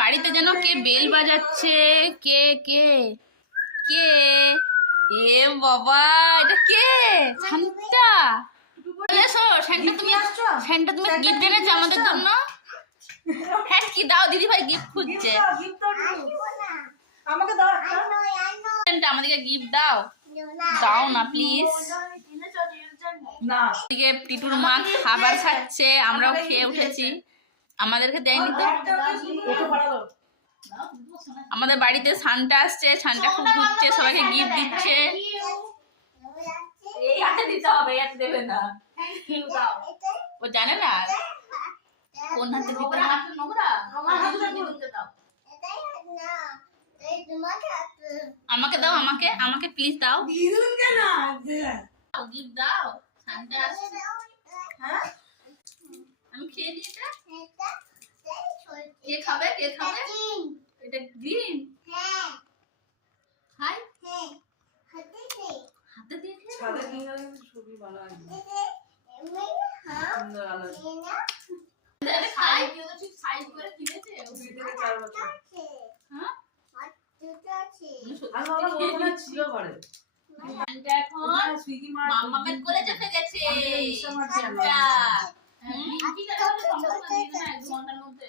বাড়িতে যেন কে বেল বাজাচ্ছে। কে কে কে? এ বাবা, এটা কে? শান্তা, এসো। শান্তা তুমি গিফট এনেছো আমাদের জন্য? হ্যাঁ, কি দাও? দিদি ভাই গিফট খুঁজছে। আমাকে দাও। আমাদেরকে গিফট দাও। দাও না প্লিজ। না, এদিকে টিটুর মা খাবার খাচ্ছে, আমরাও খেয়ে উঠেছি। আমাদেরকে দেয়নি তো। আমাদের বাড়িতে সান্টা আসছে, সান্টা খুব ঘুরছে, সবাইকে গিফট দিচ্ছে। এই হাতে দিতে হবে, এই হাতে দেবে না। ও জানে না কোন হাতে দিতে হবে। আমাকে দাও, আমাকে আমাকে প্লিজ দাও। গিফট দাও। সান্টা আসছে। আমি খেয়ে দিই এটা। কে খাবে? কে খাবে? এটা গ্রিন। হাই, হাতে দিয়ে খেয়ে ছাদে নিয়ে গেলে খুবই ভালো হয়। সুন্দর আলো। খাই কেউ তো ঠিক সাইজ করে কিনেছে। 2 থেকে 4 বছর। হ্যাঁ, আর বাবা ওখানে ছিল ঘরে। সান্টা এখন ওখানে সুইগি মার মাম্মামের কোলে চেপে গেছে। সান্টা ঠিক আছে, সমস্যা দিয়ে দেনা 1 ঘন্টার মধ্যে।